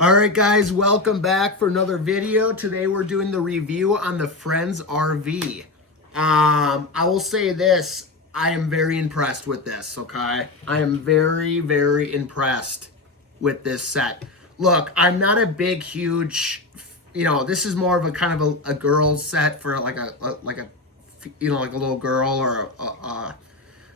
All right, guys, welcome back for another video. Today we're doing the review on the Friends RV. I will say this, I am very impressed with this, okay? I am very, very impressed with this set. Look, I'm not a big, huge, this is more of a kind of a girl's set for like a little girl or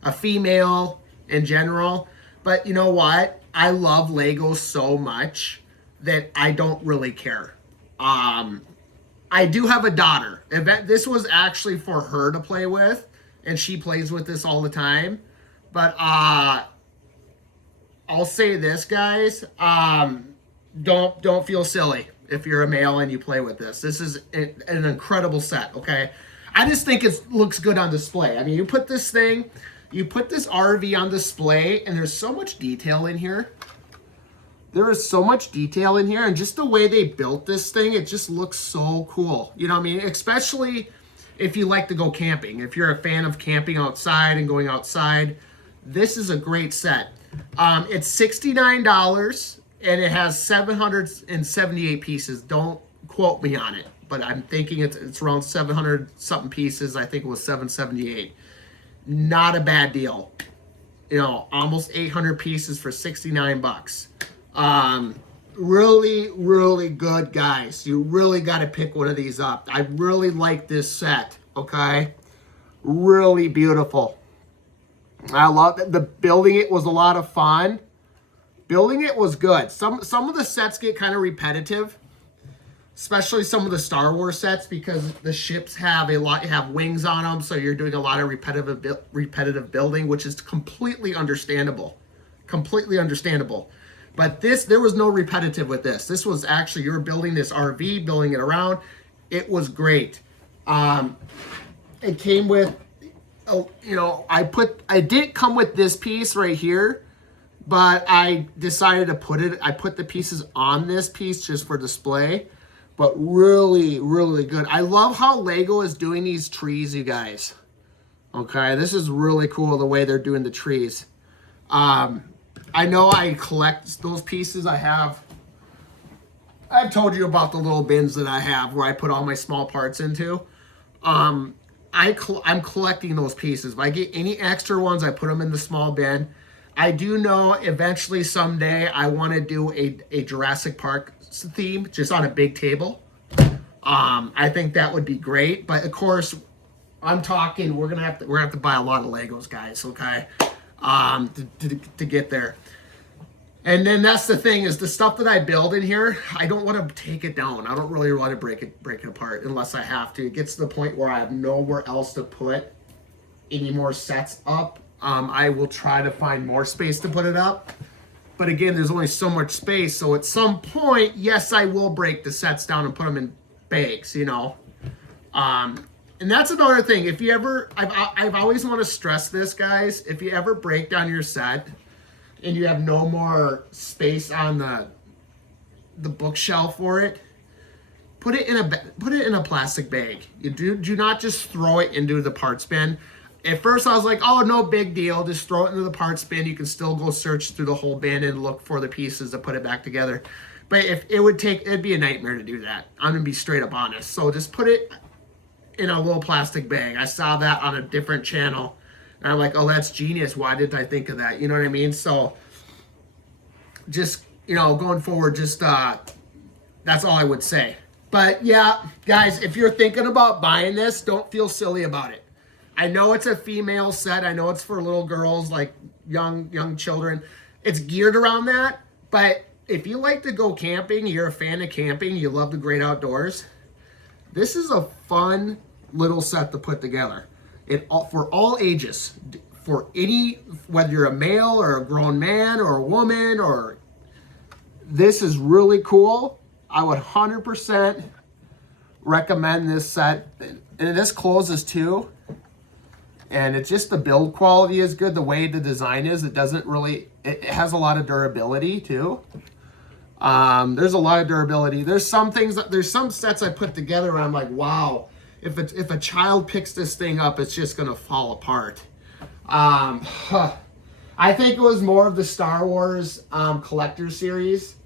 a female in general. But you know what? I love Lego so much that I don't really care. I do have a daughter. This was actually for her to play with, and she plays with this all the time. But I'll say this, guys. Don't feel silly if you're a male and you play with this. This is an incredible set. Okay, I just think it looks good on display. I mean, you put this RV on display, and there's so much detail in here. There is so much detail in here, and just the way they built this thing, it just looks so cool. You know what I mean? Especially if you like to go camping. If you're a fan of camping outside and going outside, this is a great set. It's $69, and it has 778 pieces. Don't quote me on it, but I'm thinking it's around 700 something pieces. I think it was 778. Not a bad deal. You know, almost 800 pieces for 69 bucks. Really, really good, guys. You really got to pick one of these up. I really like this set, okay? Really beautiful. I love it. The building it was a lot of fun. Building it was good. Some of the sets get kind of repetitive, especially some of the Star Wars sets, because the ships have wings on them, so you're doing a lot of repetitive building, which is completely understandable. Completely understandable. But there was no repetitive with this. This was actually, you were building this RV, building it around. It was great. It came with, I didn't come with this piece right here, but I decided to put the pieces on this piece just for display. But really, really good. I love how Lego is doing these trees, you guys. Okay, this is really cool the way they're doing the trees. I know I collect those pieces. I've told you about the little bins that I have where I put all my small parts into. I'm collecting those pieces. If I get any extra ones, I put them in the small bin. I do know eventually someday I want to do a Jurassic Park theme just on a big table. I think that would be great. But of course, I'm talking we're gonna have to buy a lot of Legos, guys. Okay. To get there. And then that's the thing, is the stuff that I build in here, I don't want to take it down. I don't really want to break it apart unless I have to. It gets to the point where I have nowhere else to put any more sets up. I will try to find more space to put it up. But again, there's only so much space. So at some point, yes, I will break the sets down and put them in bags, you know. And that's another thing. If you ever, I've always want to stress this, guys. If you ever break down your set and you have no more space on the bookshelf for it, put it in a plastic bag. You do not just throw it into the parts bin. At first, I was like, oh, no big deal. Just throw it into the parts bin. You can still go search through the whole bin and look for the pieces to put it back together. But it'd be a nightmare to do that. I'm gonna be straight up honest. So just put it in a little plastic bag. I saw that on a different channel, and I'm like, oh, that's genius. Why didn't I think of that? You know what I mean? So just, going forward, just that's all I would say. But yeah, guys, if you're thinking about buying this, don't feel silly about it. I know it's a female set. I know it's for little girls, like young children. It's geared around that. But if you like to go camping, you're a fan of camping, you love the great outdoors, this is a fun little set to put together. For all ages, for whether you're a male or a grown man or a woman, or this is really cool. I would 100% recommend this set. And this closes too. And it's just the build quality is good. The way the design is, it has a lot of durability too. There's a lot of durability. There's some sets I put together and I'm like, wow, if a child picks this thing up, it's just gonna fall apart. I think it was more of the Star Wars collector series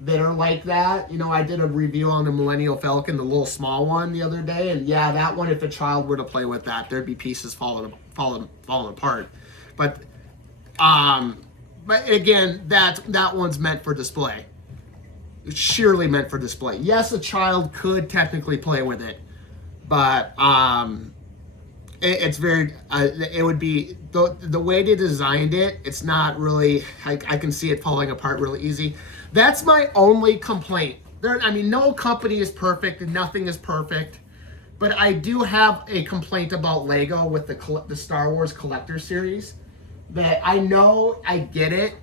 that are like that. You know, I did a review on the Millennial Falcon, the little small one, the other day, and yeah, that one, if a child were to play with that, there'd be pieces falling apart. But again, that one's meant for display. It's sheerly meant for display. Yes, a child could technically play with it, but it's very it would be the way they designed it, it's not really, I can see it falling apart really easy. That's my only complaint. I mean, no company is perfect and nothing is perfect, but I do have a complaint about Lego with the Star Wars Collector Series. That I know, I get it.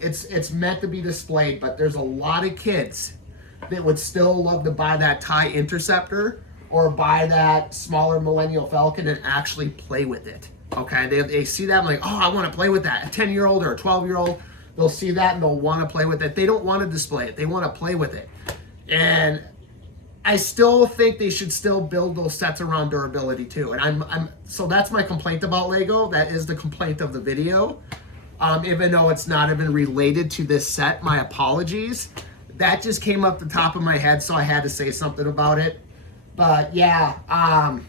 It's meant to be displayed, but there's a lot of kids that would still love to buy that TIE Interceptor or buy that smaller Millennial Falcon and actually play with it. Okay, they see that, I'm like, oh, I want to play with that. A 10-year-old or a 12-year-old, they'll see that and they'll want to play with it. They don't want to display it. They want to play with it. And I still think they should still build those sets around durability too. And so that's my complaint about Lego. That is the complaint of the video. Even though it's not even related to this set, my apologies. That just came up the top of my head, so I had to say something about it. But yeah, I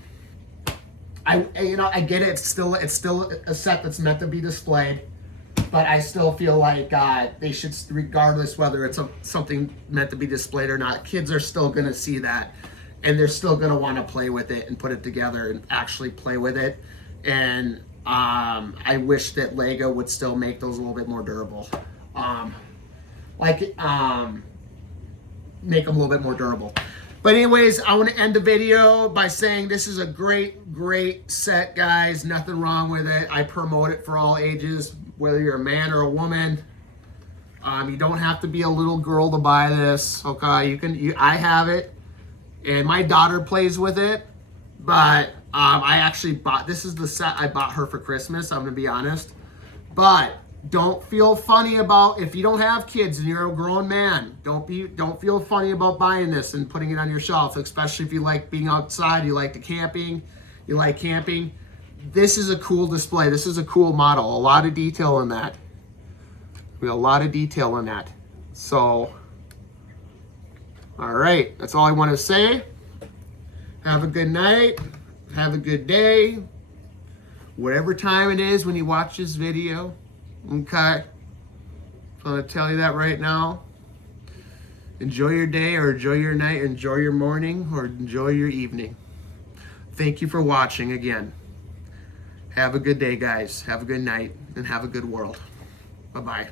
get it. It's still a set that's meant to be displayed, but I still feel like they should, regardless whether it's something meant to be displayed or not, kids are still going to see that, and they're still going to want to play with it and put it together and actually play with it. And I wish that Lego would still make those a little bit more durable, make them a little bit more durable. But anyways, I want to end the video by saying this is a great set, guys. Nothing wrong with it. I promote it for all ages, whether you're a man or a woman. You don't have to be a little girl to buy this. Okay, I have it, and my daughter plays with it. But I actually this is the set I bought her for Christmas. I'm gonna be honest. But don't feel funny about, if you don't have kids and you're a grown man, don't feel funny about buying this and putting it on your shelf, especially if you like being outside, you like camping. This is a cool display. This is a cool model. A lot of detail in that. So, all right, that's all I want to say. Have a good night. Have a good day. Whatever time it is when you watch this video. Okay, I'm going to tell you that right now. Enjoy your day, or enjoy your night, enjoy your morning, or enjoy your evening. Thank you for watching again. Have a good day, guys. Have a good night, and have a good world. Bye-bye.